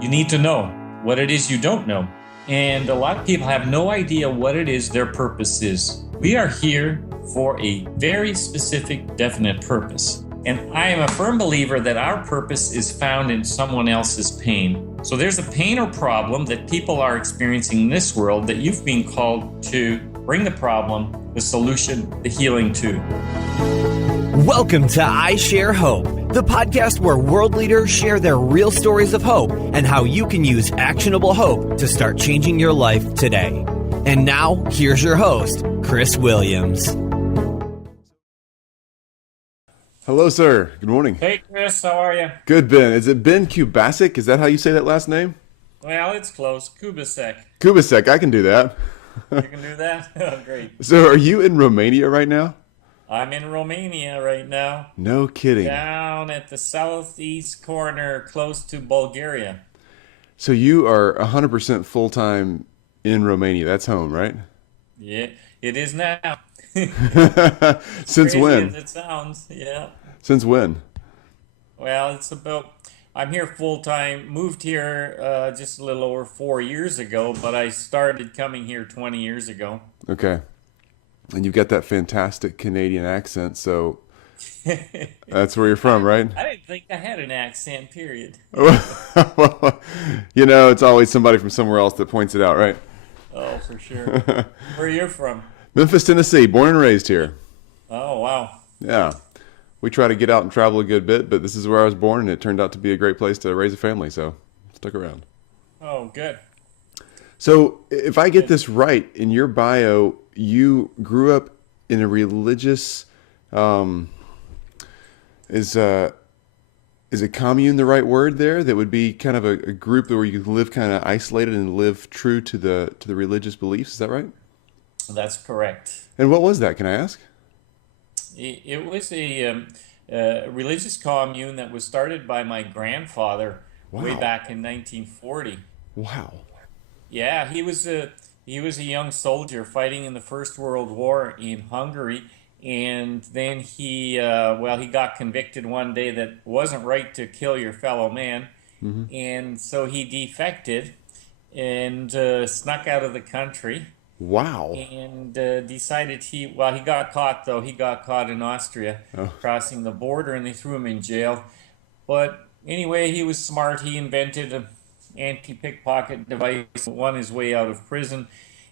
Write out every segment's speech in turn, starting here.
You need to know what it is you don't know. And a lot of people have no idea what it is their purpose is. We are here for a very specific, definite purpose. And I am a firm believer that our purpose is found in someone else's pain. So there's a pain or problem that people are experiencing in this world that you've been called to bring the problem, the solution, the healing to. Welcome to I Share Hope, the podcast where world leaders share their real stories of hope and how you can use actionable hope to start changing your life today. And now, here's your host, Chris Williams. Hello, sir. Good morning. Hey, Chris, how are you? Good, Ben. Is it Ben Kubassek? Is that how you say that last name? Well, it's close. Kubassek. Kubassek. I can do that. You can do that? Oh, great. So are you in Romania right now? I'm in Romania right now. No kidding. Down at the southeast corner, close to Bulgaria. So you are 100% full-time in Romania. That's home, right? Yeah, it is now. Since Crazy when? as it sounds, yeah. Since when? Well, I'm here full-time, moved here just a little over 4 years ago, but I started coming here 20 years ago. Okay. And you've got that fantastic Canadian accent, so that's where you're from, right? I didn't think I had an accent, period. Well, you know, it's always somebody from somewhere else that points it out, right? Oh, for sure. Where are you from? Memphis, Tennessee, born and raised here. Oh, wow. Yeah. We try to get out and travel a good bit, but this is where I was born, and it turned out to be a great place to raise a family, so stuck around. Oh, good. So if I get this right, in your bio, you grew up in a religious, is a commune the right word there? That would be kind of a group where you live kind of isolated and live true to the religious beliefs. Is that right? That's correct. And what was that? Can I ask? It was a religious commune that was started by my grandfather way Wow. back in 1940. Wow. Yeah, he was a young soldier fighting in the First World War in Hungary, and then he got convicted one day that it wasn't right to kill your fellow man, and so he defected and snuck out of the country. Wow. And decided he got caught though. He got caught in Austria crossing the border, and they threw him in jail. But anyway, he was smart. He invented an anti-pickpocket device, won his way out of prison.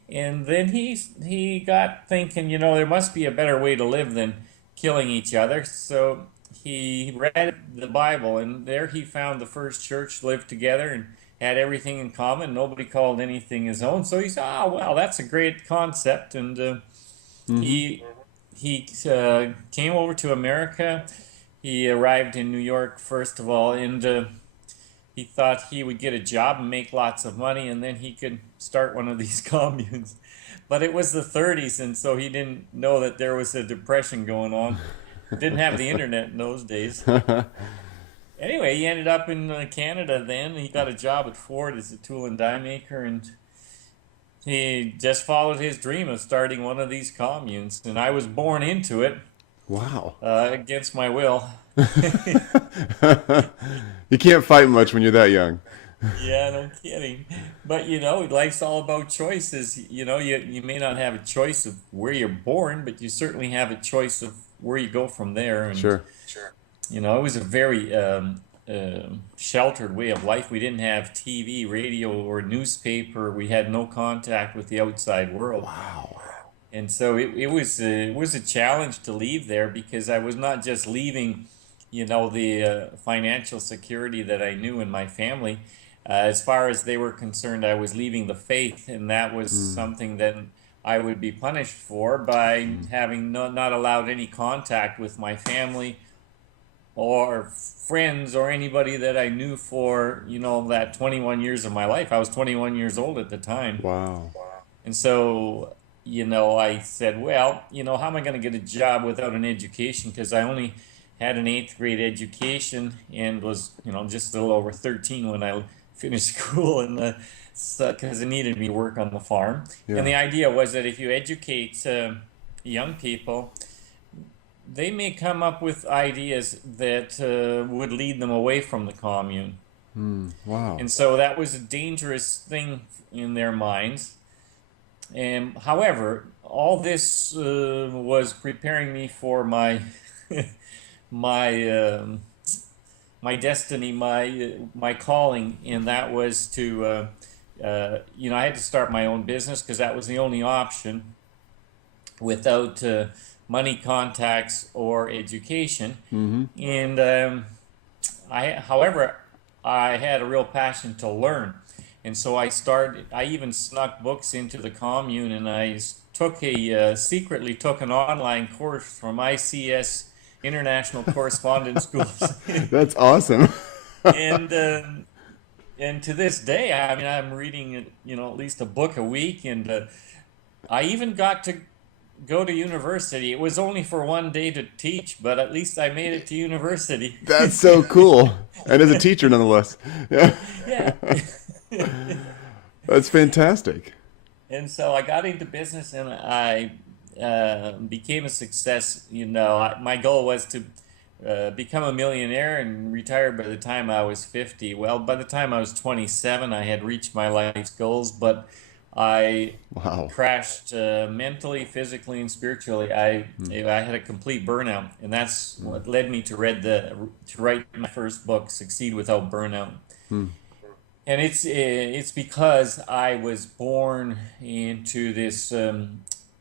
And then he got thinking, there must be a better way to live than killing each other. So he read the Bible, and there he found the first church lived together and had everything in common. Nobody called anything his own. So he said, "Oh, well, that's a great concept." And he came over to America. He arrived in New York first of all, and he thought he would get a job and make lots of money, and then he could start one of these communes. But it was the 30s, and so he didn't know that there was a depression going on. Didn't have the internet in those days. Anyway, he ended up in Canada then. He got a job at Ford as a tool and die maker, and he just followed his dream of starting one of these communes. And I was born into it. Wow. Against my will. You can't fight much when you're that young. Yeah, no kidding. But life's all about choices. You may not have a choice of where you're born, but you certainly have a choice of where you go from there. And, Sure. it was a very sheltered way of life. We didn't have TV, radio, or newspaper. We had no contact with the outside world. Wow. And so it was a challenge to leave there, because I was not just leaving, the financial security that I knew in my family. As far as they were concerned, I was leaving the faith, and that was something that I would be punished for by having not allowed any contact with my family or friends or anybody that I knew for, that 21 years of my life. I was 21 years old at the time. Wow. And so, I said, well, how am I going to get a job without an education? Because I only had an 8th grade education and was, just a little over 13 when I finished school, and because it needed me to work on the farm. Yeah. And the idea was that if you educate young people, they may come up with ideas that would lead them away from the commune. Wow. And so that was a dangerous thing in their minds. And however, all this was preparing me for my my my destiny, my calling, and that was to I had to start my own business because that was the only option without money, contacts, or education. And however, I had a real passion to learn. And so I even snuck books into the commune, and I secretly took an online course from ICS, International Correspondence Schools. That's awesome. and and to this day, I mean, I'm reading, at least a book a week, and I even got to go to university. It was only for one day to teach, but at least I made it to university. That's so cool. And as a teacher, nonetheless. Yeah. Yeah. That's fantastic. And so I got into business, and I became a success. My goal was to become a millionaire and retire by the time I was 50. Well, by the time I was 27, I had reached my life's goals, but I Wow. crashed mentally, physically, and spiritually. I had a complete burnout, and that's what led me to write my first book, Succeed Without Burnout. And it's because I was born into this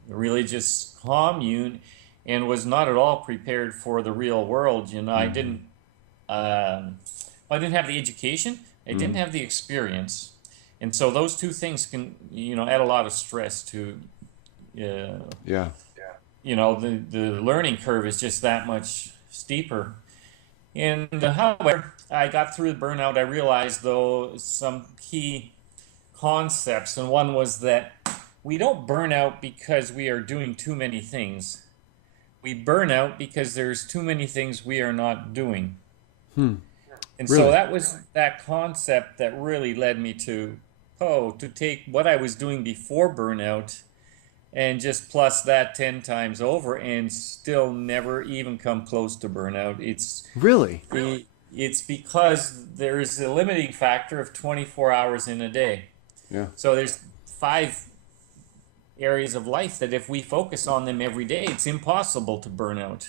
religious commune and was not at all prepared for the real world. I didn't have the education, I didn't have the experience. And so those two things can, add a lot of stress to, Yeah. the learning curve is just that much steeper. And however, I got through the burnout. I realized, though, some key concepts. And one was that we don't burn out because we are doing too many things. We burn out because there's too many things we are not doing. And Really? so that was that concept that really led me to take what I was doing before burnout and just plus that 10 times over and still never even come close to burnout. Really? It's because there's a limiting factor of 24 hours in a day. Yeah. So there's 5 areas of life that if we focus on them every day, it's impossible to burn out.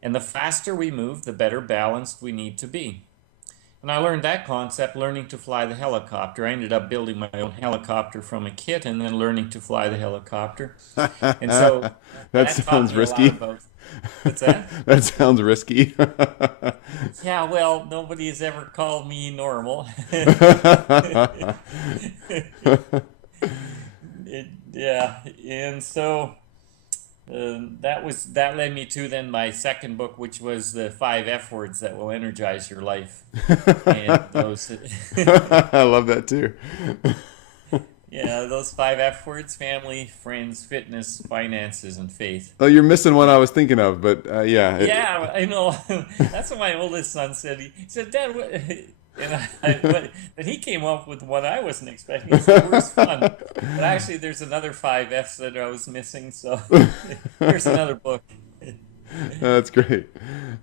And the faster we move, the better balanced we need to be. And I learned that concept learning to fly the helicopter. I ended up building my own helicopter from a kit and then learning to fly the helicopter. And so That taught sounds me a lot risky. about- What's that? That sounds risky. Yeah, well, nobody has ever called me normal. Yeah, and so that led me to then my second book, which was the 5 F words that will energize your life. And those, I love that too. those 5 F words: family, friends, fitness, finances, and faith. Oh, you're missing one I was thinking of, but yeah. Yeah, I know. That's what my oldest son said. He said, "Dad, what?" But he came up with what I wasn't expecting. He said, "Where's fun?" But actually, there's another 5 F's that I was missing. So here's another book. That's great.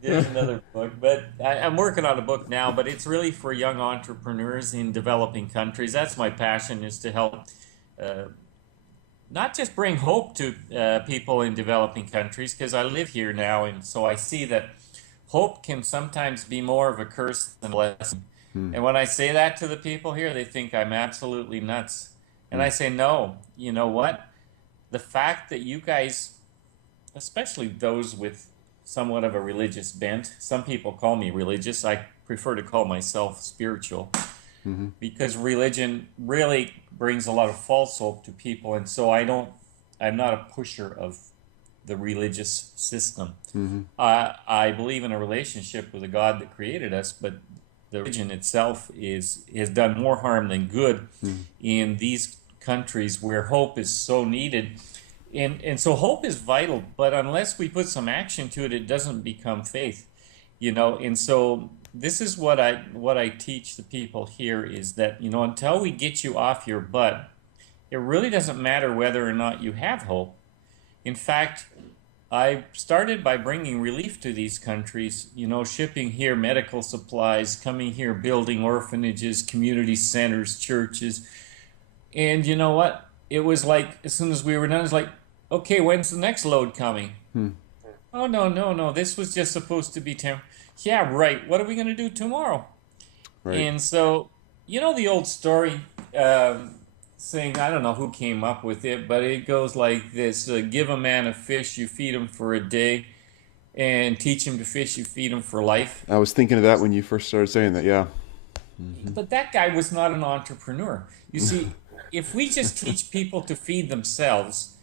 Here's another book. But I'm working on a book now. But it's really for young entrepreneurs in developing countries. That's my passion, is to help. Not just bring hope to people in developing countries, because I live here now, and so I see that hope can sometimes be more of a curse than a blessing. And when I say that to the people here, they think I'm absolutely nuts. And I say, no, you know what? The fact that you guys, especially those with somewhat of a religious bent, some people call me religious. I prefer to call myself spiritual. Because religion really brings a lot of false hope to people, and so I'm not a pusher of the religious system. I believe in a relationship with the God that created us, but the religion itself has done more harm than good in these countries where hope is so needed. And so hope is vital, but unless we put some action to it, it doesn't become faith. And so this is what I teach the people here, is that, until we get you off your butt, it really doesn't matter whether or not you have hope. In fact, I started by bringing relief to these countries, shipping here medical supplies, coming here, building orphanages, community centers, churches. And you know what? It was like, as soon as we were done, it's like, okay, when's the next load coming? Oh, no, no, no. This was just supposed to be temp. Yeah, right. What are we going to do tomorrow? Right. And so, the old story saying, I don't know who came up with it, but it goes like this: give a man a fish, you feed him for a day, and teach him to fish, you feed him for life. I was thinking of that when you first started saying that. Yeah. But that guy was not an entrepreneur. You see, if we just teach people to feed themselves,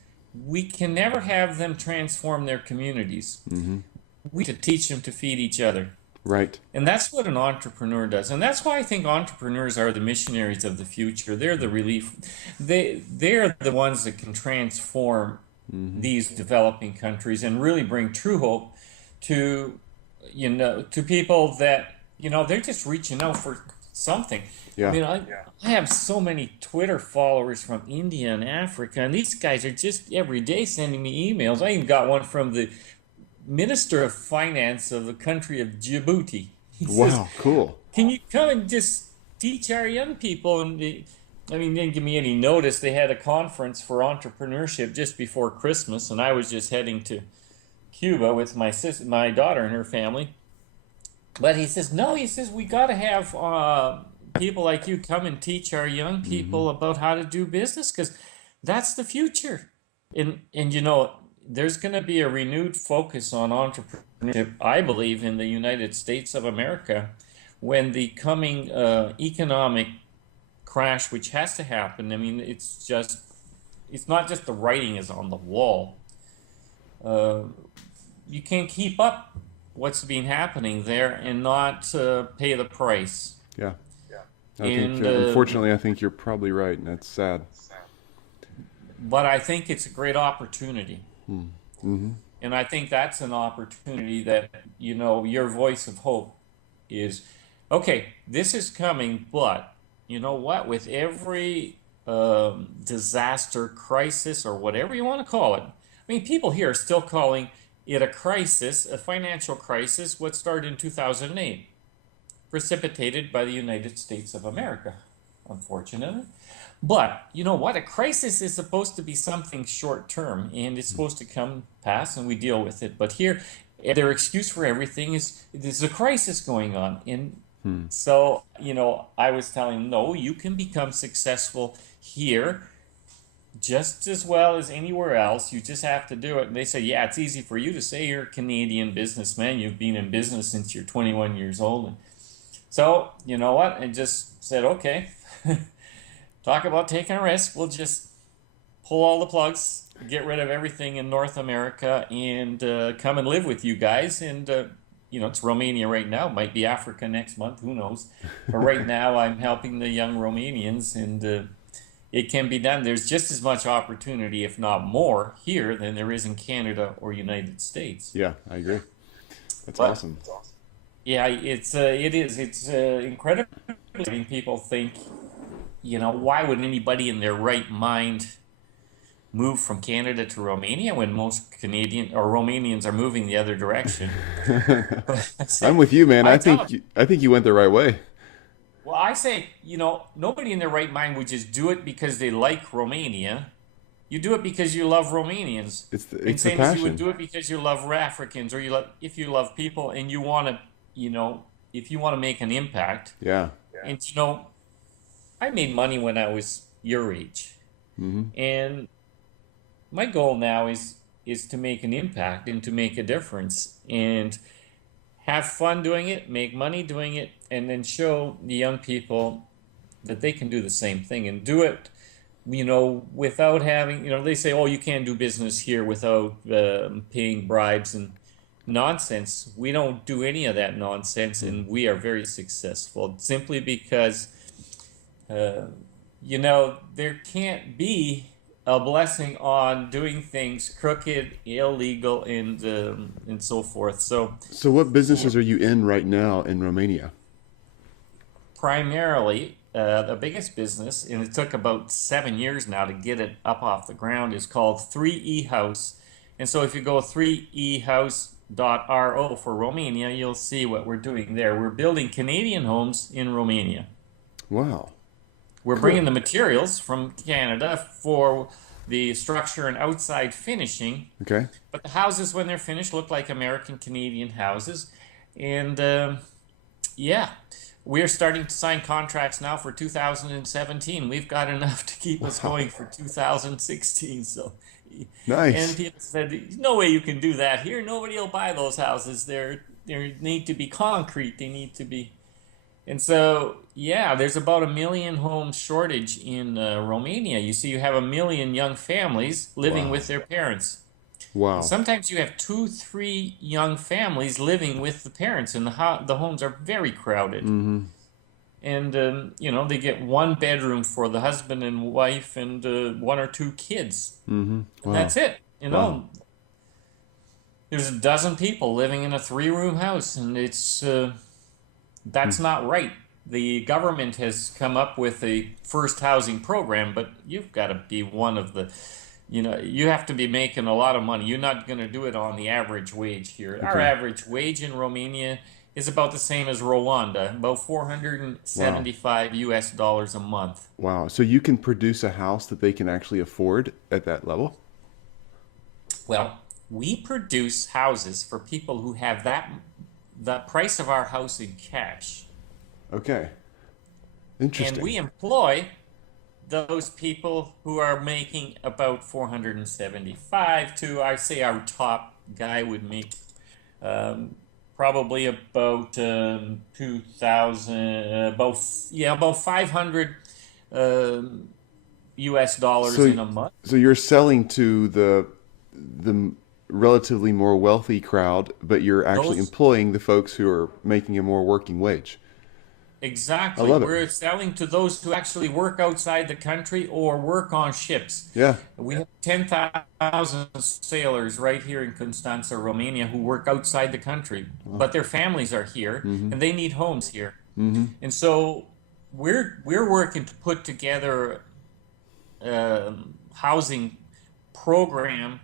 we can never have them transform their communities. We have to teach them to feed each other. Right. And that's what an entrepreneur does. And that's why I think entrepreneurs are the missionaries of the future. They're the relief. They're the ones that can transform these developing countries and really bring true hope to, to people that, they're just reaching out for something. Yeah. I mean, I have so many Twitter followers from India and Africa, and these guys are just every day sending me emails. I even got one from the Minister of Finance of the country of Djibouti. He says, Wow. Cool. can you come and just teach our young people? And they didn't give me any notice. They had a conference for entrepreneurship just before Christmas, and I was just heading to Cuba with my daughter and her family. But he says, no, we got to have people like you come and teach our young people about how to do business, because that's the future. And there's going to be a renewed focus on entrepreneurship, I believe, in the United States of America when the coming economic crash, which has to happen. I mean, it's not just the writing is on the wall. You can't keep up what's been happening there and not pay the price. Yeah. And Unfortunately, I think you're probably right, and that's sad. but I think it's a great opportunity. And I think that's an opportunity that, your voice of hope is, okay, this is coming, but you know what? With every disaster, crisis, or whatever you want to call it, I mean, people here are still calling it a crisis, a financial crisis, what started in 2008, precipitated by the United States of America, unfortunately. But you know what? A crisis is supposed to be something short term, and it's supposed to come pass, and we deal with it. But here, their excuse for everything is there's a crisis going on. And so, I was telling them, no, you can become successful here just as well as anywhere else. You just have to do it. And they say, yeah, it's easy for you to say you're a Canadian businessman. You've been in business since you're 21 years old. And so, you know what? I just said, okay. Talk about taking a risk. We'll just pull all the plugs, get rid of everything in North America, and come and live with you guys. And, it's Romania right now. Might be Africa next month. Who knows? But right now, I'm helping the young Romanians, and it can be done. There's just as much opportunity, if not more, here than there is in Canada or United States. Yeah, I agree. That's But- awesome. Yeah, it is. It's incredible. People think, why would anybody in their right mind move from Canada to Romania when most Canadian or Romanians are moving the other direction? I'm with you, man. I I think tell- I think you went the right way. Well, I say, nobody in their right mind would just do it because they like Romania. You do it because you love Romanians. It's the And same as you would passion. do it because you love Africans, or if you love people and you want to, if you want to make an impact. Yeah. And I made money when I was your age, and my goal now is to make an impact and to make a difference and have fun doing it, make money doing it, and then show the young people that they can do the same thing and do it, without having, they say, oh, you can't do business here without paying bribes and nonsense. We don't do any of that nonsense, and we are very successful simply because there can't be a blessing on doing things crooked, illegal, and so forth. So So what businesses are you in right now in Romania? primarily, the biggest business, and it took about 7 years now to get it up off the ground, is called 3E House, And so if you go 3ehouse.ro for Romania, you'll see what we're doing there. We're building Canadian homes in Romania. Wow. We're Cool. bringing the materials from Canada for the structure and outside finishing. Okay. But the houses, when they're finished, look like American Canadian houses. And yeah, we're starting to sign contracts now for 2017. We've got enough to keep us going for 2016. So, Nice. and people said, "There's no way you can do that here. Nobody will buy those houses. They need to be concrete. They need to be." And so, yeah, there's about 1 million home shortage in Romania. You see, you have 1 million young families living Wow. with their parents. Wow. And sometimes you have 2, 3 young families living with the parents, and the homes are very crowded. Mm-hmm. And they get 1 bedroom for the husband and wife and 1 or 2 kids, Mm-hmm. and Wow. that's it. Wow. There's a dozen people living in a 3-room house, and that's not right. The government has come up with a first housing program, but you've got to be one of the, you have to be making a lot of money. You're not going to do it on the average wage here. Our Okay. average wage in Romania is about the same as Rwanda, about $475 US dollars a month. Wow. So you can produce a house that they can actually afford at that level? Well, we produce houses for people who have the price of our house in cash. Okay. Interesting. And we employ those people who are making about 475 to, I say our top guy would make probably about 2,000, about 500 US dollars in a month. So you're selling to the relatively more wealthy crowd, but you're actually employing the folks who are making a more working wage. Exactly. I love it. We're selling to those who actually work outside the country or work on ships. Yeah. We have 10,000 sailors right here in Constanța, Romania, who work outside the country, but their families are here and they need homes here. And so we're working to put together a housing program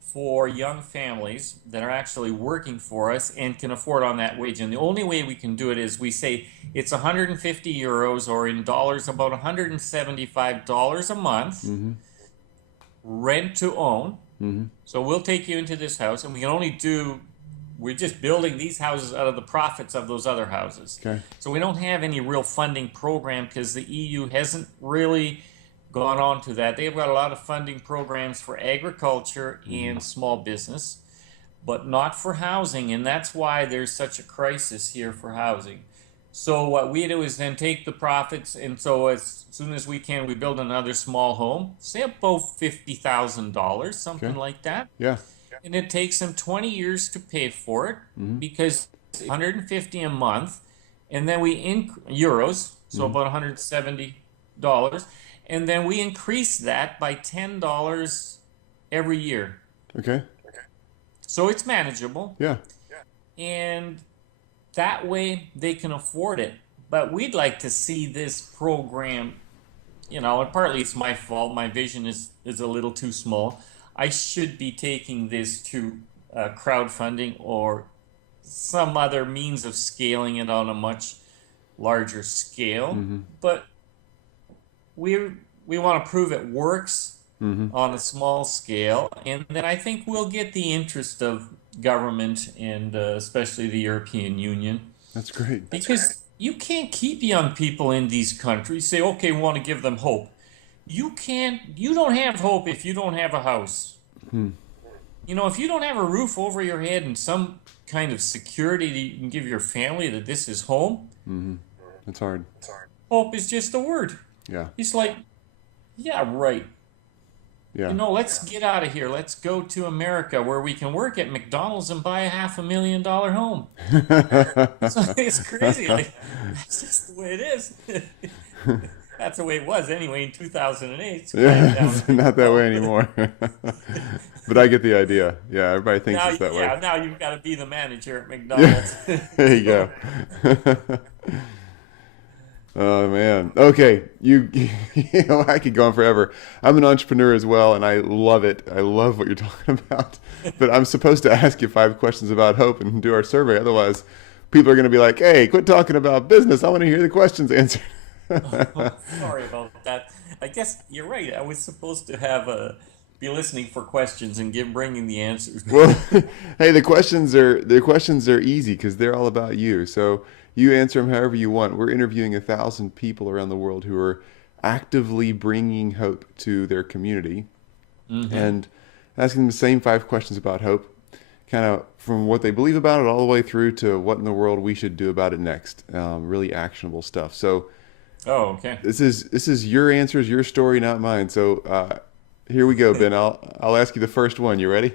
for young families that are actually working for us and can afford on that wage. And the only way we can do it is we say it's 150 euros, or in dollars about $175 a month, rent to own. So we'll take you into this house, and we're just building these houses out of the profits of those other houses. Okay. So we don't have any real funding program because the EU hasn't really gone on to that. They've got a lot of funding programs for agriculture and small business, but not for housing, and that's why there's such a crisis here for housing. So what we do is then take the profits, and so as soon as we can, we build another small home, say about $50,000, something Okay. like that. Yeah. And it takes them 20 years to pay for it because it's 150 a month, and then euros, so about $170, and then we increase that by $10 every year. Okay. So it's manageable, Yeah. and that way they can afford it. But we'd like to see this program, and partly it's my fault. My vision is a little too small. I should be taking this to crowdfunding or some other means of scaling it on a much larger scale. But we want to prove it works on a small scale, and then I think we'll get the interest of government and especially the European Union. That's great. Because you can't keep young people in these countries, say, okay, we want to give them hope. You don't have hope if you don't have a house. If you don't have a roof over your head and some kind of security that you can give your family that this is home, That's hard. hope is just a word. Yeah. It's like, yeah, right. Yeah. Let's get out of here. Let's go to America where we can work at McDonald's and buy a $500,000 home. So it's crazy. Like, that's just the way it is. That's the way it was anyway in 2008. It's Yeah, it's not that way anymore. But I get the idea. Yeah, everybody thinks it's that way. Now you've got to be the manager at McDonald's. There you go. Oh man. Okay, you know, I could go on forever. I'm an entrepreneur as well, and I love it. I love what you're talking about. But I'm supposed to ask you 5 questions about hope and do our survey. Otherwise, people are going to be like, "Hey, quit talking about business. I want to hear the questions answered." Sorry about that. I guess you're right. I was supposed to have be listening for questions and bringing the answers. Well, hey, the questions are easy because they're all about you. So you answer them however you want. We're interviewing 1,000 people around the world who are actively bringing hope to their community Hmm. and asking them the same 5 questions about hope, kind of from what they believe about it all the way through to what in the world we should do about it next. Really actionable stuff. So Oh, okay. this is your answers, your story, not mine. So here we go, Ben. I'll ask you the first one. You ready?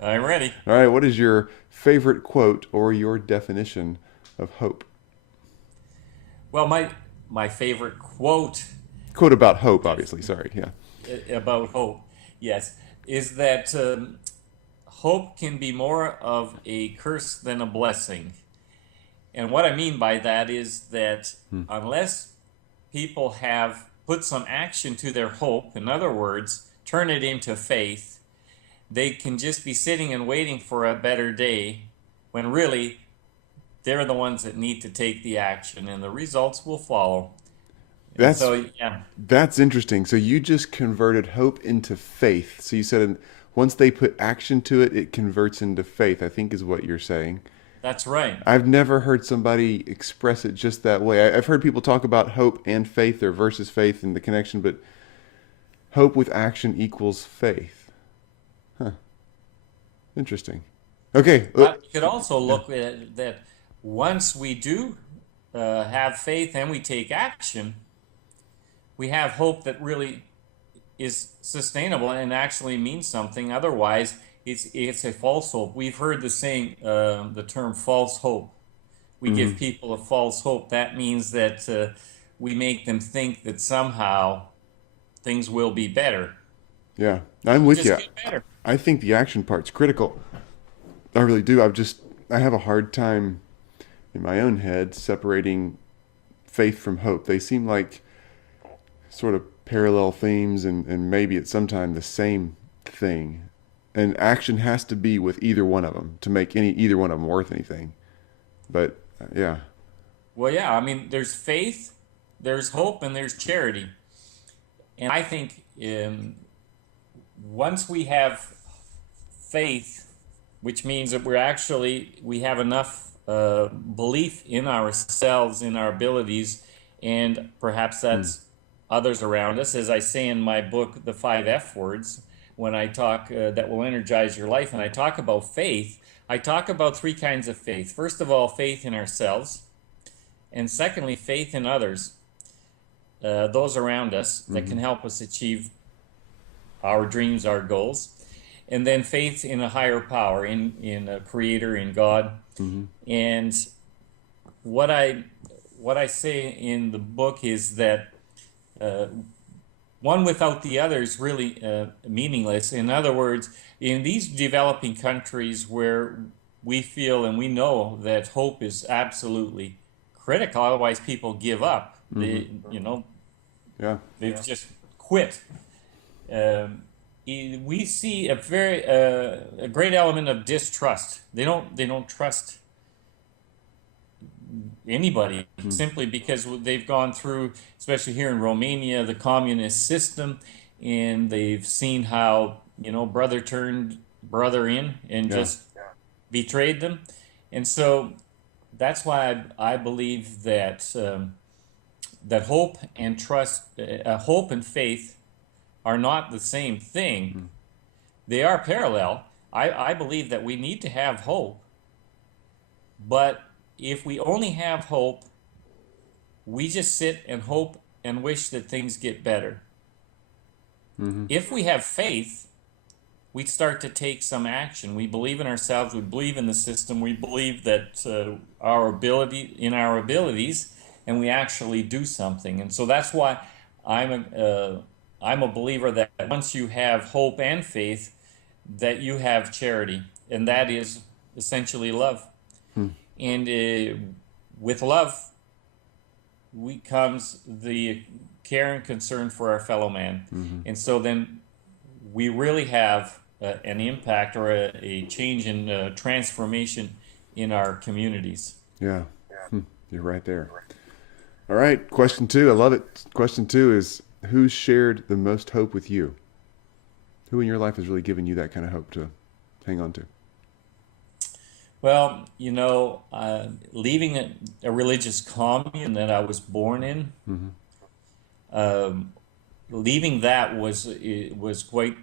I'm ready. All right. What is your favorite quote or your definition of hope? Well, my favorite quote Quote about hope, obviously. Sorry. Yeah. about hope, yes, is that hope can be more of a curse than a blessing. And what I mean by that is that unless people have put some action to their hope, in other words, turn it into faith, they can just be sitting and waiting for a better day when really they're the ones that need to take the action and the results will follow. And That's so, yeah, that's interesting. So you just converted hope into faith. So you said once they put action to it, it converts into faith, I think is what you're saying. that's right. I've never heard somebody express it just that way. I've heard people talk about hope and faith or versus faith and the connection, but hope with action equals faith. Huh. Interesting. Okay. But you could also Yeah. look at that once we do have faith and we take action, we have hope that really is sustainable and actually means something. Otherwise, it's a false hope. We've heard the saying, the term false hope. We give people a false hope. That means that we make them think that somehow things will be better. Yeah. I'm They'll with just you. get better. I think the action part's critical. I really do. I have a hard time in my own head separating faith from hope. They seem like sort of parallel themes and maybe at some time the same thing. And action has to be with either one of them to make either one of them worth anything. But yeah. Well, yeah, I mean, there's faith, there's hope, and there's charity. And I think once we have faith, which means that we have enough belief in ourselves, in our abilities, and perhaps that's others around us. As I say in my book, The 5 F Words, when I talk that will energize your life, and I talk about faith, I talk about 3 kinds of faith. First of all, faith in ourselves, and secondly, faith in others, those around us that can help us achieve our dreams, our goals, and then faith in a higher power, in a creator, in God. And what I say in the book is that uh, one without the other is really meaningless. In other words, in these developing countries where we feel and we know that hope is absolutely critical, otherwise people give up. Yeah. They've just quit. We see a great element of distrust. They don't trust anybody simply because they've gone through, especially here in Romania, the communist system, and they've seen how brother turned brother in and Yeah. just betrayed them, and so that's why I believe that that hope and trust, hope and faith are not the same thing. They are parallel. I believe that we need to have hope, but if we only have hope, we just sit and hope and wish that things get better. If we have faith, we start to take some action. We believe in ourselves. We believe in the system. We believe that our abilities, and we actually do something. And so that's why I'm a believer that once you have hope and faith, that you have charity, and that is essentially love. And with love, we comes the care and concern for our fellow man. And so then we really have an impact or a change in transformation in our communities. Yeah. You're right there. All right. Question 2. I love it. Question 2 is, who shared the most hope with you? Who in your life has really given you that kind of hope to hang on to? Well, leaving a religious commune that I was born in, leaving that was quite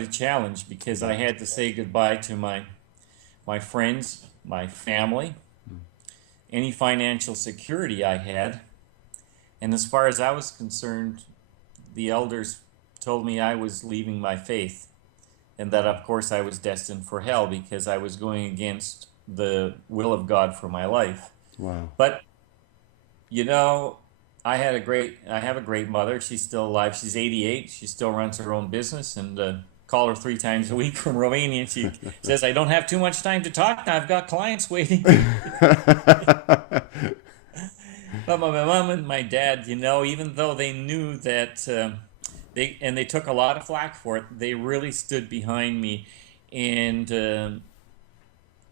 a challenge, because I had to say goodbye to my friends, my family, any financial security I had. And as far as I was concerned, the elders told me I was leaving my faith, and that of course I was destined for hell because I was going against the will of God for my life. Wow. But I have a great mother. She's still alive. She's 88. She still runs her own business, and call her 3 times a week from Romania. And she says, I don't have too much time to talk. I've got clients waiting. But my mom and my dad, even though they knew that they took a lot of flack for it, they really stood behind me. And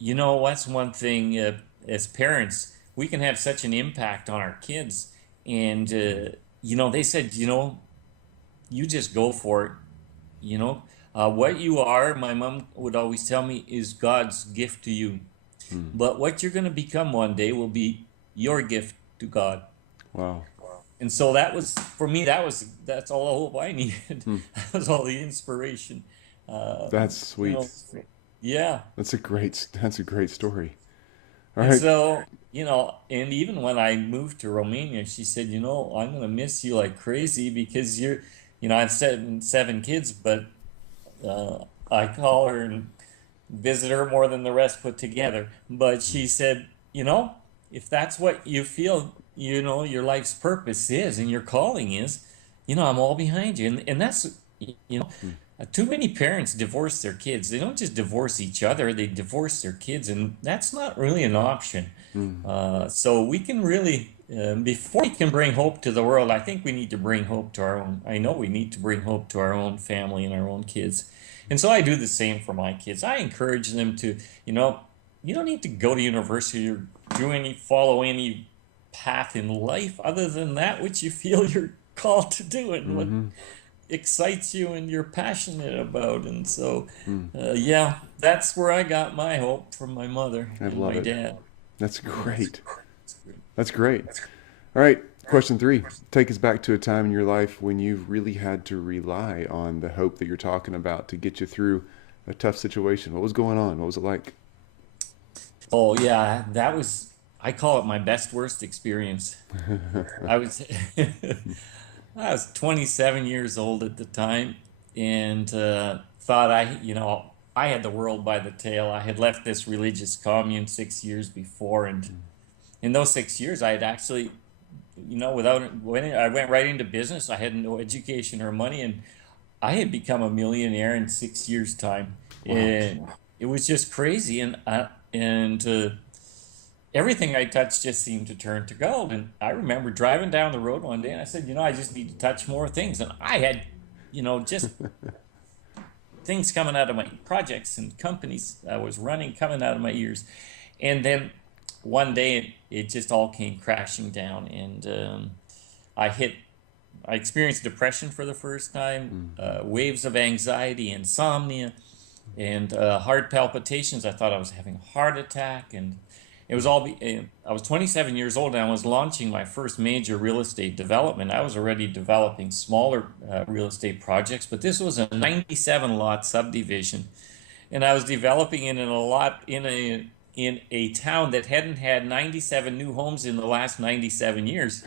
what's one thing, as parents, we can have such an impact on our kids. And they said, you just go for it. What you are, my mom would always tell me, is God's gift to you. But what you're going to become one day will be your gift to God. Wow. And so that was, for me, that's all the hope I needed. That was all the inspiration. That's sweet. Yeah. That's a great story. All And right. so, and even when I moved to Romania, she said, I'm going to miss you like crazy, because I've seven kids, but I call her and visit her more than the rest put together. But she said, if that's what you feel, your life's purpose is and your calling is, I'm all behind you. And that's, too many parents divorce their kids. They don't just divorce each other, they divorce their kids. And that's not really an option. So we can really, before we can bring hope to the world, I think we need to bring hope to our own. I know we need to bring hope to our own family and our own kids. And so I do the same for my kids. I encourage them to, you don't need to go to university or follow any path in life other than that which you feel you're called to do and what excites you and you're passionate about. And so, that's where I got my hope from my mother and my dad. That's great. That's great. All right. Question 3. Take us back to a time in your life when you really had to rely on the hope that you're talking about to get you through a tough situation. What was going on? What was it like? Oh yeah, I call it my best worst experience. I was I was 27 years old at the time, and thought I had the world by the tail. I had left this religious commune 6 years before, and in those 6 years I had actually, I went right into business. I had no education or money, and I had become a millionaire in 6 years' time. Wow. And it was just crazy, and everything I touched just seemed to turn to gold. And I remember driving down the road one day, and I said, I just need to touch more things. And I had, just things coming out of my projects and companies I was running coming out of my ears. And then one day it just all came crashing down, and I experienced depression for the first time, waves of anxiety, insomnia, and heart palpitations. I thought I was having a heart attack, and it was all. I was 27 years old, and I was launching my first major real estate development. I was already developing smaller real estate projects, but this was a 97 lot subdivision, and I was developing it in a town that hadn't had 97 new homes in the last 97 years.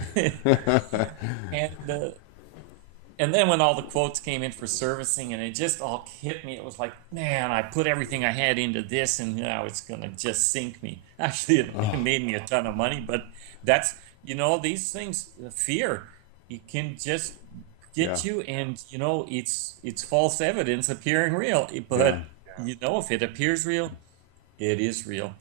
And then when all the quotes came in for servicing, and it just all hit me, it was like, man, I put everything I had into this, and now it's going to just sink me. Actually, it made me a ton of money, but that's, these things, fear, it can just get you, and, it's false evidence appearing real. But, if it appears real, it is real.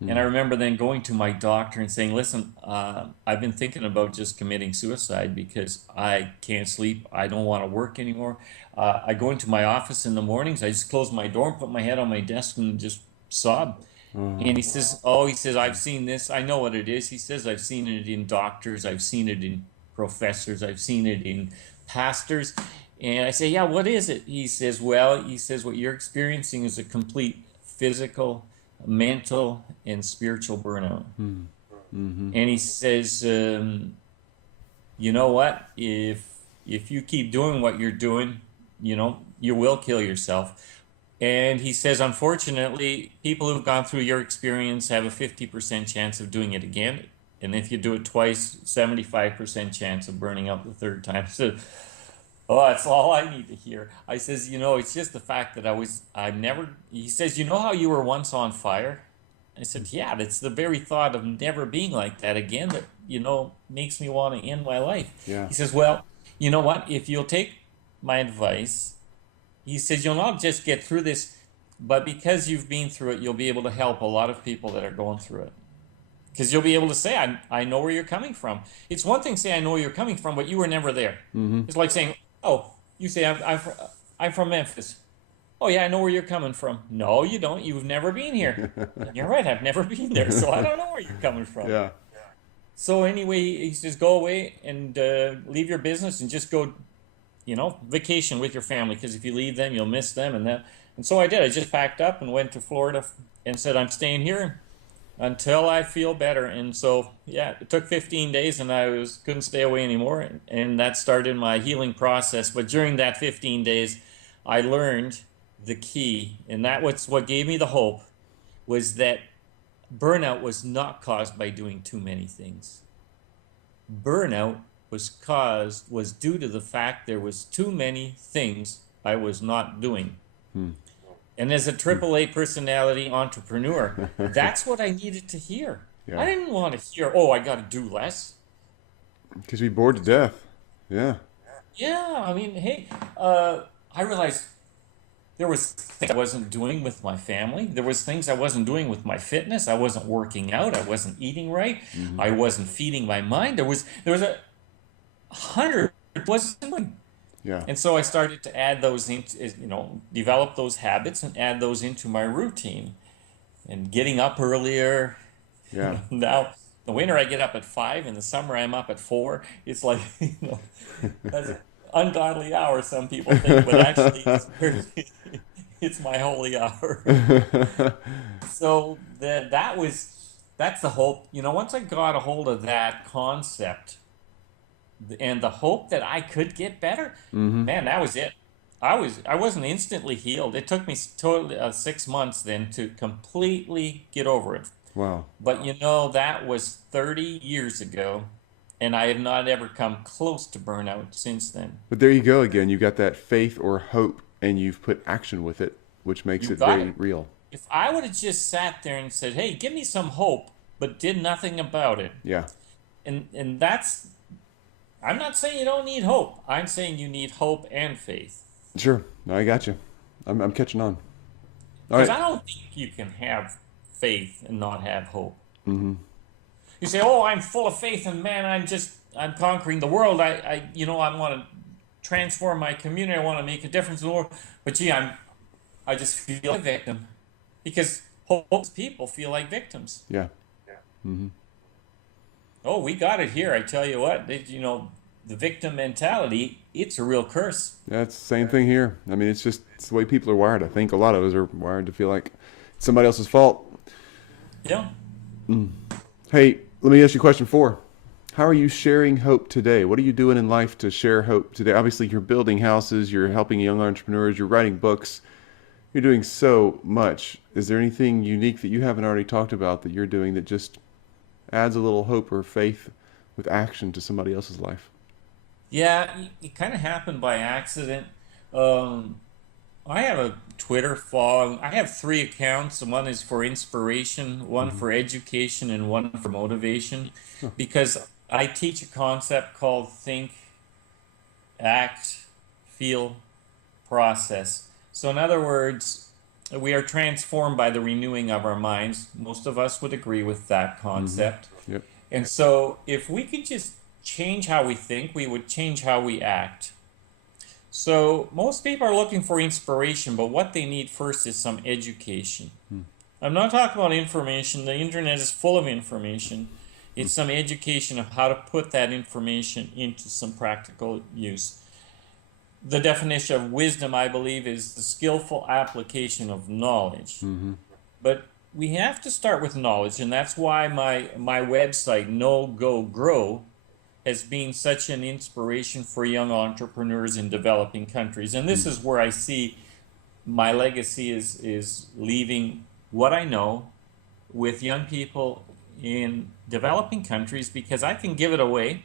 And I remember then going to my doctor and saying, listen, I've been thinking about just committing suicide because I can't sleep. I don't want to work anymore. I go into my office in the mornings. I just close my door and put my head on my desk and just sob. And he says, oh, he says, I've seen this. I know what it is. He says, I've seen it in doctors. I've seen it in professors. I've seen it in pastors. And I say, yeah, what is it? He says, well, he says, what you're experiencing is a complete physical, mental, and spiritual burnout. And he says, you know what? If you keep doing what you're doing, you know, you will kill yourself. And he says, unfortunately, people who've gone through your experience have a 50% chance of doing it again. And if you do it twice, 75% chance of burning out the third time. So, oh, that's all I need to hear. I says, you know, it's just the fact that he says, you know how you were once on fire? I said, yeah, that's the very thought of never being like that again that, you know, makes me want to end my life. Yeah. He says, well, you know what? If you'll take my advice, he says, you'll not just get through this, but because you've been through it, you'll be able to help a lot of people that are going through it. Because you'll be able to say, I know where you're coming from. It's one thing to say, I know where you're coming from, but you were never there. It's like saying, oh, you say, I'm from Memphis. Oh, yeah, I know where you're coming from. No, you don't. You've never been here. You're right, I've never been there, so I don't know where you're coming from. Yeah. So anyway, he says, go away and leave your business and just go, you know, vacation with your family, because if you leave them, you'll miss them. And so I did. I just packed up and went to Florida and said, I'm staying here until I feel better. And so, yeah, it took 15 days and I couldn't stay away anymore. And that started my healing process. But during that 15 days, I learned the key, and that was what gave me the hope, was that burnout was not caused by doing too many things. Burnout was due to the fact there was too many things I was not doing. And as a AAA personality entrepreneur, that's what I needed to hear. Yeah. I didn't want to hear, oh, I got to do less. Because we bored to death. Yeah. Yeah, I mean, hey, I realized there was things I wasn't doing with my family. There was things I wasn't doing with my fitness. I wasn't working out. I wasn't eating right. I wasn't feeding my mind. There was 100 wasn't doing. Yeah. And so I started to add those into, you know, develop those habits and add those into my routine. And getting up earlier. Yeah. Now, the winter I get up at 5. In the summer I'm up at 4. It's like, you know, that's an ungodly hour, some people think, but actually it's my holy hour. So that's the hope. You know, once I got a hold of that concept and the hope that I could get better, man, that was it. I wasn't instantly healed. It took me totally 6 months then to completely get over it. Wow. But you know, that was 30 years ago, and I have not ever come close to burnout since then. But there you go again. You got that faith or hope, and you've put action with it, which makes You it got very it. real. If I would have just sat there and said, hey, give me some hope, but did nothing about it, Yeah. and that's, I'm not saying you don't need hope. I'm saying you need hope and faith. Sure. No, I got you. I'm catching on. All Because right. I don't think you can have faith and not have hope. You say, oh, I'm full of faith and man, I'm conquering the world. I want to transform my community. I want to make a difference in the world. But gee, I just feel like a victim, because hopeless people feel like victims. Yeah. Oh, we got it here. I tell you what, the victim mentality, it's a real curse. That's the same thing here. I mean, it's the way people are wired. I think a lot of us are wired to feel like it's somebody else's fault. Yeah. Hey, let me ask you question 4. How are you sharing hope today? What are you doing in life to share hope today? Obviously, you're building houses, you're helping young entrepreneurs, you're writing books. You're doing so much. Is there anything unique that you haven't already talked about that you're doing that just adds a little hope or faith with action to somebody else's life? Yeah, it kind of happened by accident. I have a Twitter following. I have 3 accounts. One is for inspiration, one for education, and one for motivation, because I teach a concept called think, act, feel, process. So in other words, we are transformed by the renewing of our minds. Most of us would agree with that concept. Yep. And so, if we could just change how we think, we would change how we act. So, most people are looking for inspiration, but what they need first is some education. I'm not talking about information. The internet is full of information. It's some education of how to put that information into some practical use. The definition of wisdom, I believe, is the skillful application of knowledge. But we have to start with knowledge, and that's why my website, Know, Go, Grow, has been such an inspiration for young entrepreneurs in developing countries. And this is where I see my legacy is leaving what I know with young people in developing countries, because I can give it away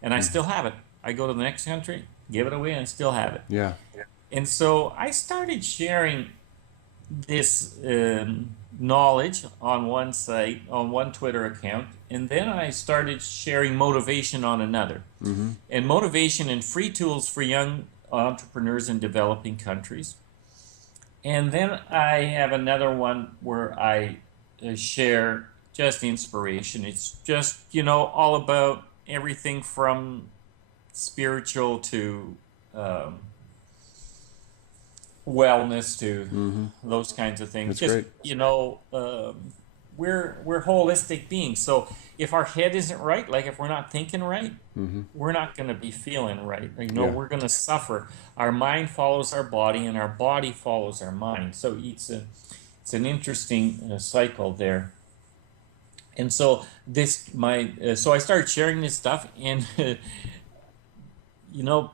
and I still have it. I go to the next country, give it away, and still have it. Yeah. And so I started sharing this knowledge on one site, on one Twitter account, and then I started sharing motivation on another. And motivation and free tools for young entrepreneurs in developing countries. And then I have another one where I share just inspiration. It's just, all about everything from spiritual to wellness to those kinds of things. That's just great. We're holistic beings. So if our head isn't right, like if we're not thinking right, we're not going to be feeling right. We're going to suffer. Our mind follows our body, and our body follows our mind. So it's an interesting cycle there. And so so I started sharing this stuff, and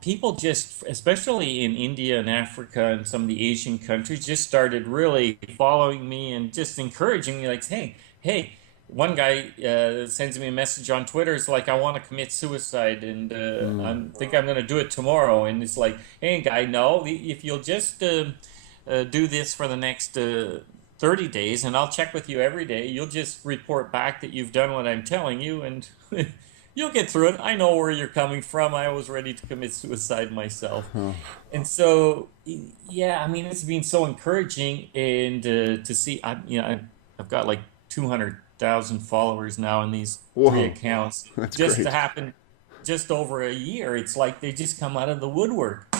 people just, especially in India and Africa and some of the Asian countries, just started really following me and just encouraging me, like, hey. One guy sends me a message on Twitter. It's like, I want to commit suicide, and I think I'm going to do it tomorrow. And it's like, hey, guy, no, if you'll just do this for the next 30 days, and I'll check with you every day. You'll just report back that you've done what I'm telling you, and you'll get through it. I know where you're coming from. I was ready to commit suicide myself. And so, it's been so encouraging, and to see, I've got like 200,000 followers now in these 3 accounts. That's just great. to happen just over a year. It's like they just come out of the woodwork.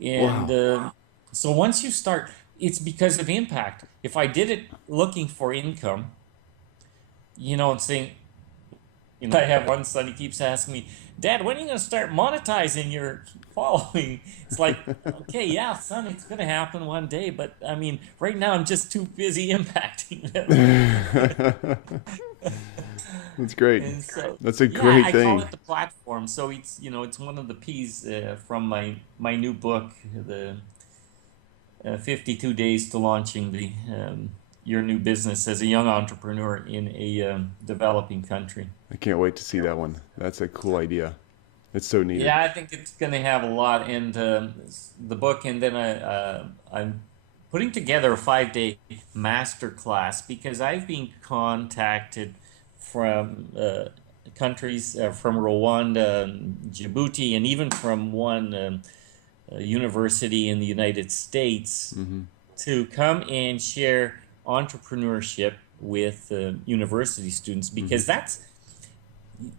And so once you start, it's because of impact. If I did it looking for income, and saying, I have one son, he keeps asking me, Dad, when are you going to start monetizing your following? It's like, okay, yeah, son, it's going to happen one day. But right now I'm just too busy impacting them. That's great. So, that's a great thing. I call it the platform. So it's one of the P's from my new book, the 52 Days to Launching your new business as a young entrepreneur in a developing country. I can't wait to see that one. That's a cool idea. It's so neat. Yeah, I think it's going to have a lot. And the book, and then I'm putting together a 5-day master class, because I've been contacted from countries from Rwanda, Djibouti, and even from one university in the United States to come and share entrepreneurship with university students, because that's,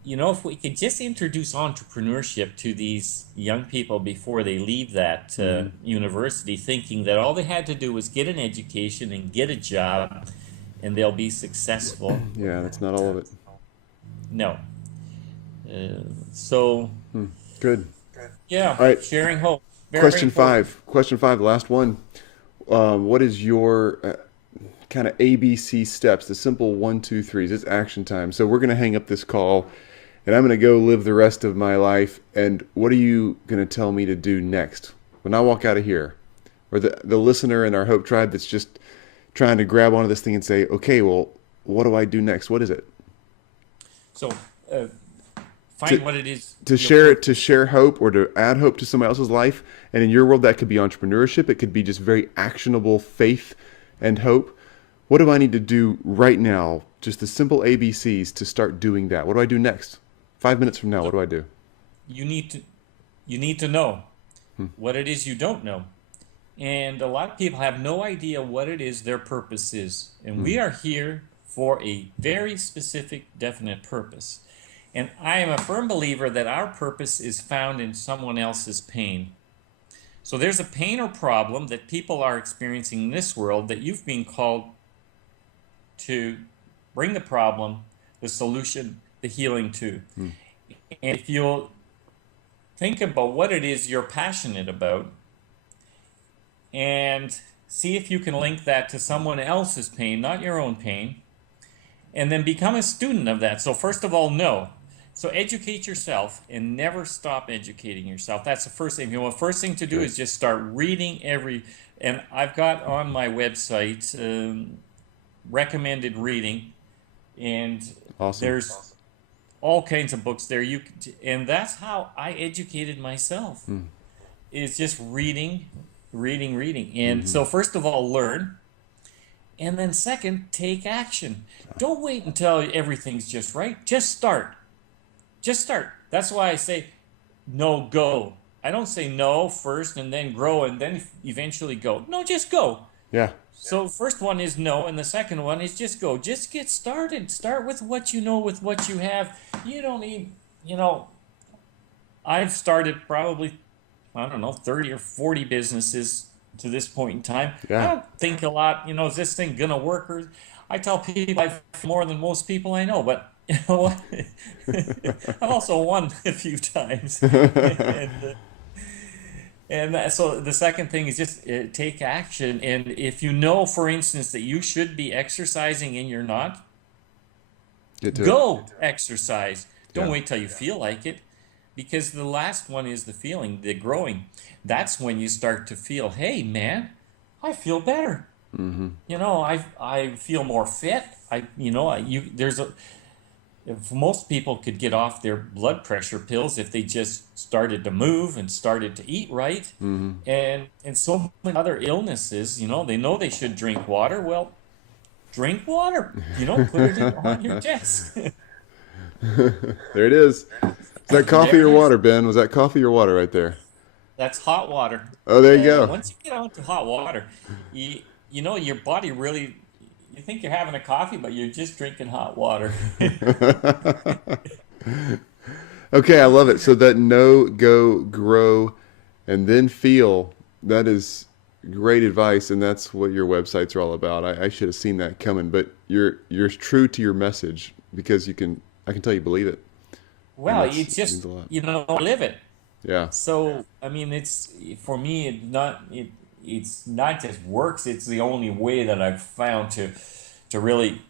if we could just introduce entrepreneurship to these young people before they leave that university, thinking that all they had to do was get an education and get a job and they'll be successful. Yeah, that's not all of it. No. Good. Yeah, All right. sharing hope. Question 5, the last one. What is your kind of ABC steps, the simple 1, 2, 3s? It's action time. So we're going to hang up this call, and I'm going to go live the rest of my life. And what are you going to tell me to do next when I walk out of here? Or the listener in our Hope Tribe that's just trying to grab onto this thing and say, okay, well, what do I do next? What is it? So find what it is. To share hope, or to add hope to somebody else's life. And in your world, that could be entrepreneurship. It could be just very actionable faith and hope. What do I need to do right now? Just the simple ABCs to start doing that. What do I do next? 5 minutes from now, what do I do? You need to know what it is you don't know. And a lot of people have no idea what it is their purpose is. And we are here for a very specific, definite purpose. And I am a firm believer that our purpose is found in someone else's pain. So there's a pain or problem that people are experiencing in this world that you've been called to bring the problem, the solution, the healing to. And if you'll think about what it is you're passionate about and see if you can link that to someone else's pain, not your own pain, and then become a student of that. So first of all, know. So educate yourself and never stop educating yourself. That's the first thing. The first thing to do is just start reading and I've got on my website recommended reading, and Awesome. there's all kinds of books there. And that's how I educated myself. Is just reading. And so first of all, learn. And then second, take action. Don't wait until everything's just right. Just start. Just start. That's why I say no, go. I don't say no first and then grow and then eventually go. No, just go. Yeah. So first one is no, and the second one is just go. Just get started. Start with what you know, with what you have. You don't need, I've started probably, 30 or 40 businesses to this point in time. Yeah. I don't think a lot, is this thing going to work? Or I tell people I've more than most people I know, but you know what? I've also won a few times. So the second thing is just take action. And if you know, for instance, that you should be exercising and you're not, go exercise. Don't wait till you feel like it, because the last one is the feeling, the growing. That's when you start to feel, hey, man, I feel better. I feel more fit. If most people could get off their blood pressure pills if they just started to move and started to eat right, and so many other illnesses, they know they should drink water. Well, drink water. Put it on your desk. There it is. Is that coffee or water, Ben? Was that coffee or water right there? That's hot water. Oh, there you go. Once you get onto hot water, your body really. You think you're having a coffee, but you're just drinking hot water. Okay, I love it. So that know, go, grow, and then feel, that is great advice, and that's what your websites are all about. I should have seen that coming, but you're true to your message because I can tell you believe it. Well, it's just, live it. Yeah. So, it's, for me, it's not just works, it's the only way that I've found to really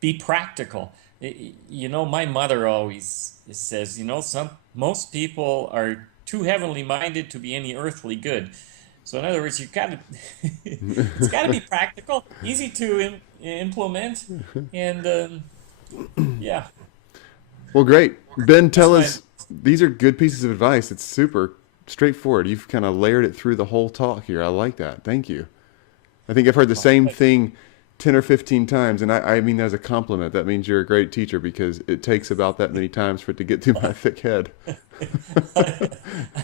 be practical. My mother always says, most people are too heavenly minded to be any earthly good. So in other words, it's got to be practical, easy to implement, and yeah. Well, great. Ben, tell us, these are good pieces of advice. It's super straightforward. You've kind of layered it through the whole talk here. I like that. Thank you. I think I've heard the same thing 10 or 15 times, and I mean that as a compliment. That means you're a great teacher because it takes about that many times for it to get through my thick head.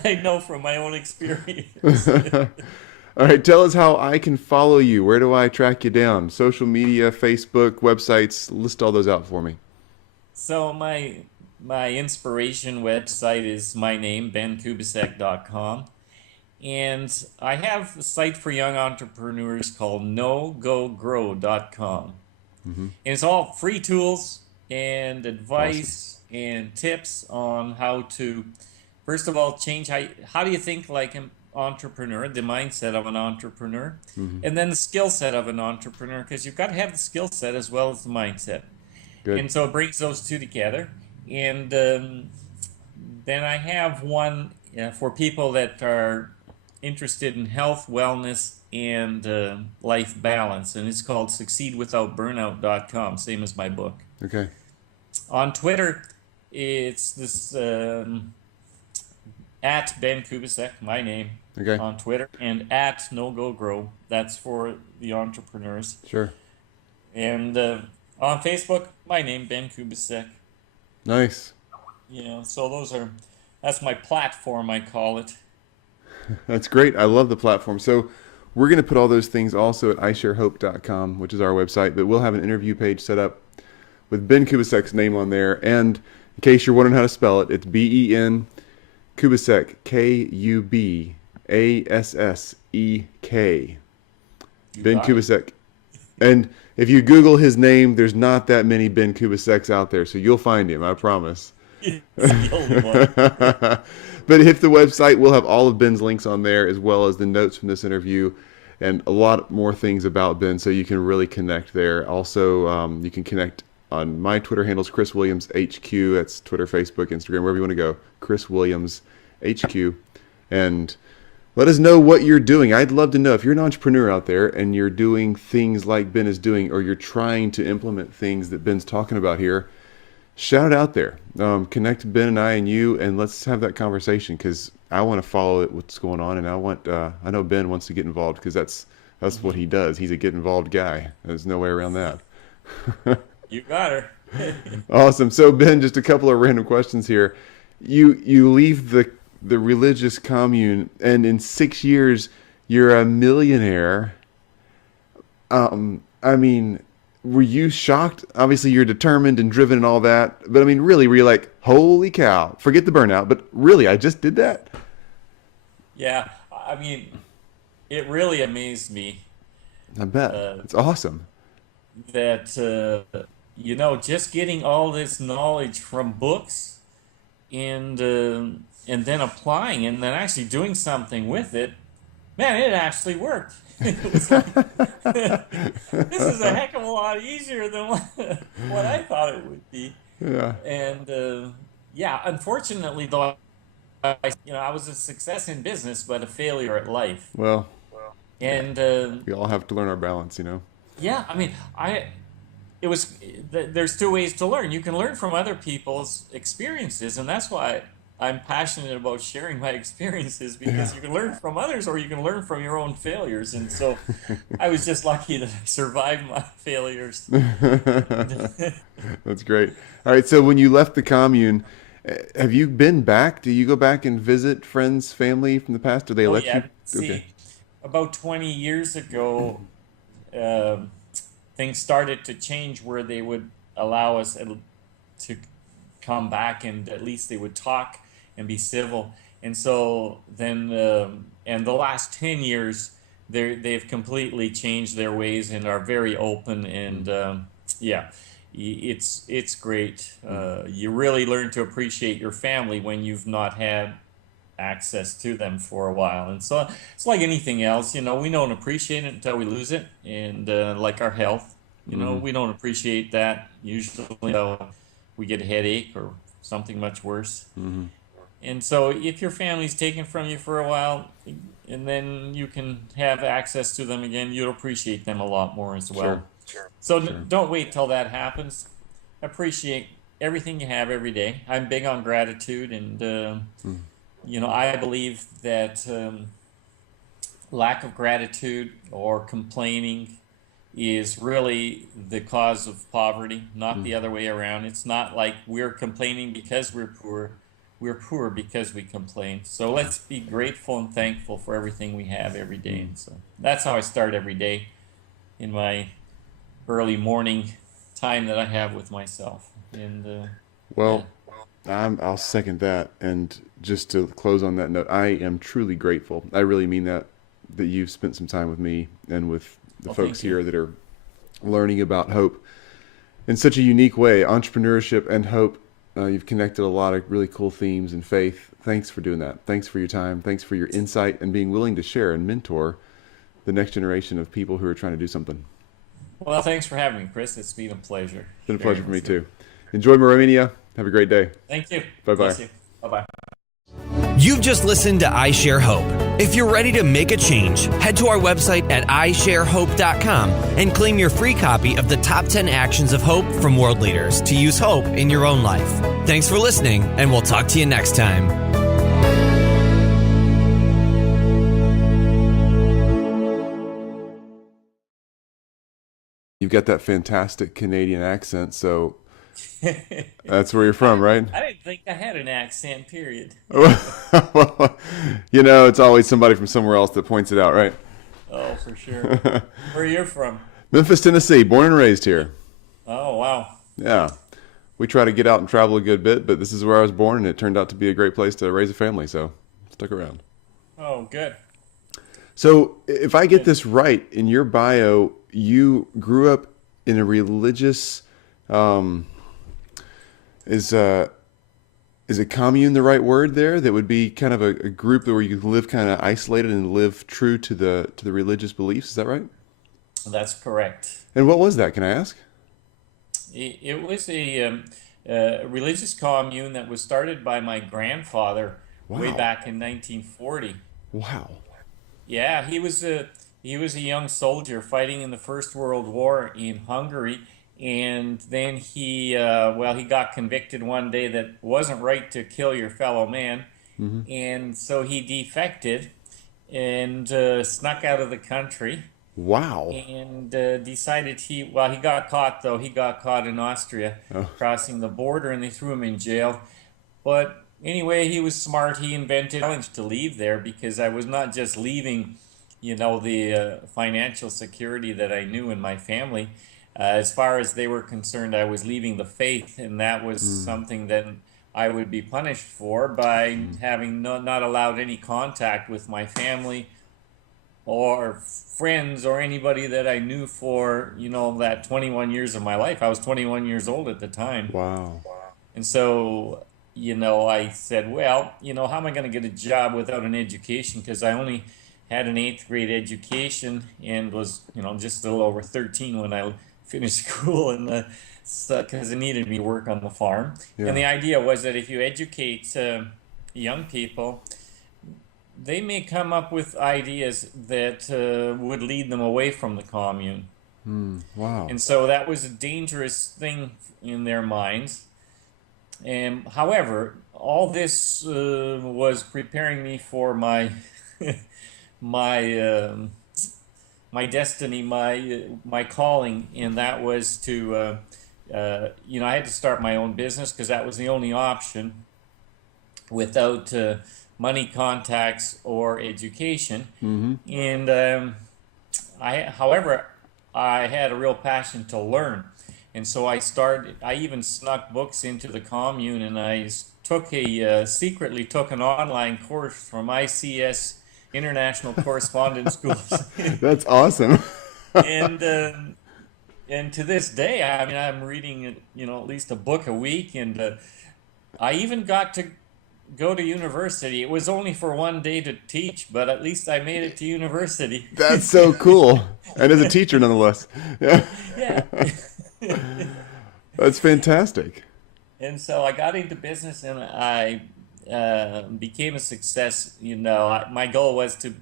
I know from my own experience. All right, tell us how I can follow you. Where do I track you down? Social media, Facebook, websites, list all those out for me. So my inspiration website is my name, benkubassek.com. And I have a site for young entrepreneurs called nogogrow.com. And it's all free tools and advice and tips on how to, first of all, change how do you think like an entrepreneur, the mindset of an entrepreneur, and then the skill set of an entrepreneur, because you've got to have the skill set as well as the mindset. Good. And so it brings those two together. And then I have one for people that are interested in health, wellness, and life balance, and it's called succeedwithoutburnout.com, same as my book. Okay. On Twitter, it's this at Ben Kubassek, my name, on Twitter, and at NoGoGrow, that's for the entrepreneurs. Sure. And on Facebook, my name, Ben Kubassek. Nice. So that's my platform, I call it. That's great. I love the platform. So we're going to put all those things also at isharehope.com, which is our website, but we'll have an interview page set up with Ben Kubassek's name on there. And in case you're wondering how to spell it, it's Ben Kubassek, Kubassek. Ben Kubassek. And if you Google his name, there's not that many Ben Kubaseks out there, so you'll find him, I promise. It's the only one. But hit the website. We'll have all of Ben's links on there, as well as the notes from this interview and a lot more things about Ben, so you can really connect there. Also, you can connect on my Twitter handles, Chris Williams HQ. That's Twitter, Facebook, Instagram, wherever you want to go. Chris Williams HQ. And let us know what you're doing. I'd love to know if you're an entrepreneur out there and you're doing things like Ben is doing, or you're trying to implement things that Ben's talking about here. Shout it out there. Connect Ben and I and you, and let's have that conversation, because I want to follow what's going on, and I know Ben wants to get involved, because that's what he does. He's a get involved guy. There's no way around that. You got her. Awesome. So Ben, just a couple of random questions here. You leave the religious commune, and in 6 years you're a millionaire. I mean, were you shocked? Obviously you're determined and driven and all that, but I mean, really, were you like, holy cow, forget the burnout, but really, I just did that? Yeah, I mean, it really amazed me I bet. It's awesome. that just getting all this knowledge from books and then applying and then actually doing something with it. Man, it actually worked. It was like, this is a heck of a lot easier than what I thought it would be. Yeah. And yeah, unfortunately, though, I was a success in business, but a failure at life. Well, And we all have to learn our balance, yeah, I mean, it was there's two ways to learn. You can learn from other people's experiences, and that's why I'm passionate about sharing my experiences, because you can learn from others or you can learn from your own failures. And so I was just lucky that I survived my failures. That's great. All right. So when you left the commune, have you been back? Do you go back and visit friends, family from the past? Do they Oh let yeah, you? see, Okay. about 20 years ago, things started to change where they would allow us to come back, and at least they would talk and be civil. And so then, and the last 10 years, they've completely changed their ways and are very open. And yeah, it's great. You really learn to appreciate your family when you've not had access to them for a while. And so it's like anything else, we don't appreciate it until we lose it. And like our health, we don't appreciate that usually until we get a headache or something much worse. And so if your family's taken from you for a while, and then you can have access to them again, you'll appreciate them a lot more as well. So don't wait till that happens. Appreciate everything you have every day. I'm big on gratitude, and I believe that lack of gratitude or complaining is really the cause of poverty, not the other way around. It's not like we're complaining because we're poor. We're poor because we complain. So let's be grateful and thankful for everything we have every day. And so that's how I start every day in my early morning time that I have with myself. And Well, I'll second that. And just to close on that note, I am truly grateful. I really mean that you've spent some time with me and with the folks here that are learning about hope in such a unique way. Entrepreneurship and hope. You've connected a lot of really cool themes and faith. Thanks for doing that. Thanks for your time. Thanks for your insight and being willing to share and mentor the next generation of people who are trying to do something. well, thanks for having me, Chris. It's been a pleasure. It's been a pleasure for me too. Enjoy Romania. Have a great day. Thank you. Bye-bye. Bless you. Bye-bye. You've just listened to I Share Hope. If you're ready to make a change, head to our website at isharehope.com and claim your free copy of the top 10 actions of hope from world leaders to use hope in your own life. Thanks for listening, and we'll talk to you next time. You've got that fantastic Canadian accent, so that's where you're from, right? I didn't think I had an accent, period. Well, it's always somebody from somewhere else that points it out, right? Oh, for sure. Where you're from? Memphis, Tennessee, born and raised here. Oh, wow. Yeah. We try to get out and travel a good bit, but this is where I was born, and it turned out to be a great place to raise a family, so stuck around. Oh, good. So if I get this right, in your bio, you grew up in a religious, is a commune the right word there? That would be kind of a group where you live kind of isolated and live true to the religious beliefs. Is that right? That's correct. And what was that? Can I ask? It was a religious commune that was started by my grandfather way Wow. back in 1940. Wow. Yeah, he was a young soldier fighting in the First World War in Hungary, and then he got convicted one day that it wasn't right to kill your fellow man, and so he defected and snuck out of the country. Wow. And decided he got caught though. He got caught in Austria crossing the border, and they threw him in jail. But anyway, he was smart. He invented a challenge to leave there, because I was not just leaving, the financial security that I knew in my family. As far as they were concerned, I was leaving the faith, and that was something that I would be punished for by having not allowed any contact with my family or friends or anybody that I knew for, that 21 years of my life. I was 21 years old at the time. Wow. And so, I said, well, how am I going to get a job without an education? Because I only had an 8th grade education and was, just a little over 13 when I finished school, and because it needed me to work on the farm. Yeah. And the idea was that if you educate young people, they may come up with ideas that would lead them away from the commune. Wow. And so that was a dangerous thing in their minds. And however, all this was preparing me for my my destiny, my calling, and that was to I had to start my own business, because that was the only option without money, contacts, or education. And however, I had a real passion to learn, and so I even snuck books into the commune, and I secretly took an online course from ICS, International Correspondence School. That's awesome. and to this day, I'm reading at least a book a week, and I even got to go to university. It was only for one day to teach, but at least I made it to university. That's so cool. And as a teacher, nonetheless. Yeah. Yeah. That's fantastic. And so I got into business, and I became a success. My goal was to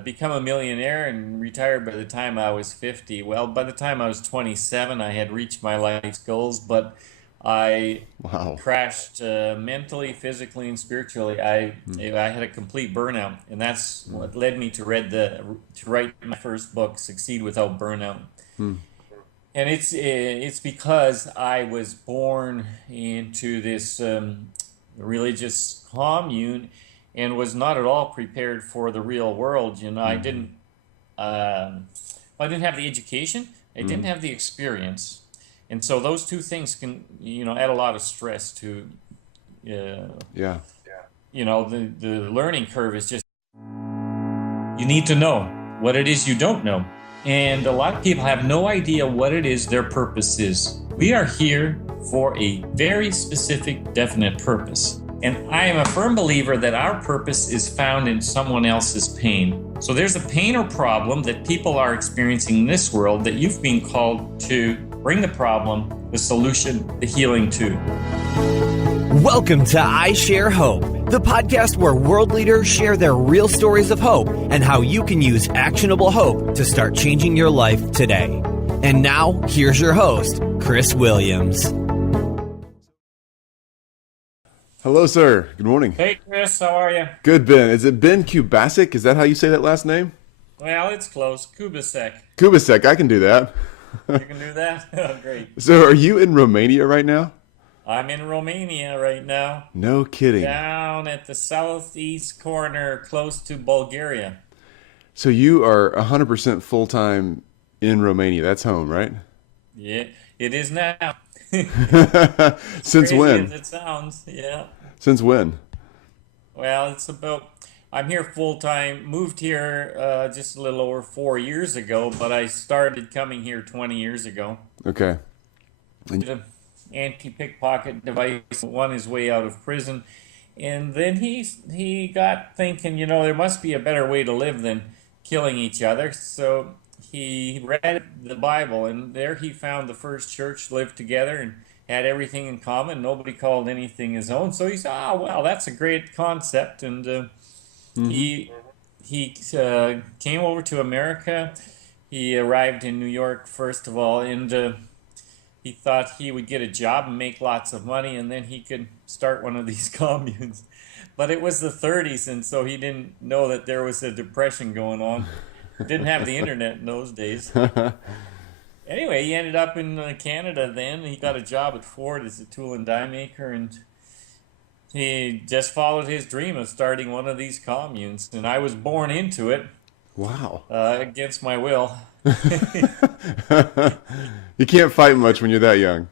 become a millionaire and retire by the time I was 50. Well, by the time I was 27, I had reached my life's goals, but I crashed mentally, physically, and spiritually. I had a complete burnout, and that's what led me to write my first book, Succeed Without Burnout. And it's because I was born into this religious commune and was not at all prepared for the real world. I didn't have the education, I didn't have the experience. And so those two things can, add a lot of stress to, the learning curve is just, you need to know what it is you don't know. And a lot of people have no idea what it is their purpose is. We are here for a very specific, definite purpose. And I am a firm believer that our purpose is found in someone else's pain. So there's a pain or problem that people are experiencing in this world that you've been called to bring the problem, the solution, the healing to. Welcome to I Share Hope, the podcast where world leaders share their real stories of hope and how you can use actionable hope to start changing your life today. And now, here's your host, Chris Williams. Hello, sir. Good morning. Hey, Chris, how are you? Good, Ben. Is it Ben Kubassek? Is that how you say that last name? Well, it's close. Kubassek. Kubassek. I can do that. You can do that? Oh, great. So are you in Romania right now? I'm in Romania right now, No kidding. down at the southeast corner, close to Bulgaria. So you are 100% full time in Romania. That's home, right? Yeah, it is now. Since Crazy as when? it sounds, yeah. Since when? Well, I'm here full time. Moved here just a little over 4 years ago, but I started coming here 20 years ago. Okay. Did an anti-pickpocket device, won his way out of prison, and then he got thinking, there must be a better way to live than killing each other. So he read the Bible, and there he found the first church lived together and had everything in common. Nobody called anything his own. So he said, "Oh, well, that's a great concept." And Hmm. he came over to America. He arrived in New York first of all, and he thought he would get a job and make lots of money, and then he could start one of these communes. But it was the 30s, and so he didn't know that there was a depression going on. Didn't have the internet in those days. Anyway, he ended up in Canada then. He got a job at Ford as a tool and die maker, and he just followed his dream of starting one of these communes. And I was born into it Wow. against my will. You can't fight much when you're that young.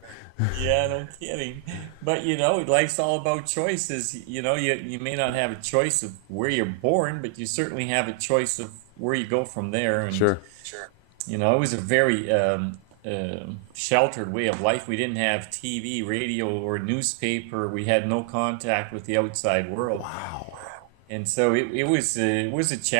Yeah, no kidding. But life's all about choices. You may not have a choice of where you're born, but you certainly have a choice of where you go from there. And Sure. it was a very sheltered way of life. We didn't have TV, radio, or newspaper. We had no contact with the outside world. Wow. And so it was a challenge.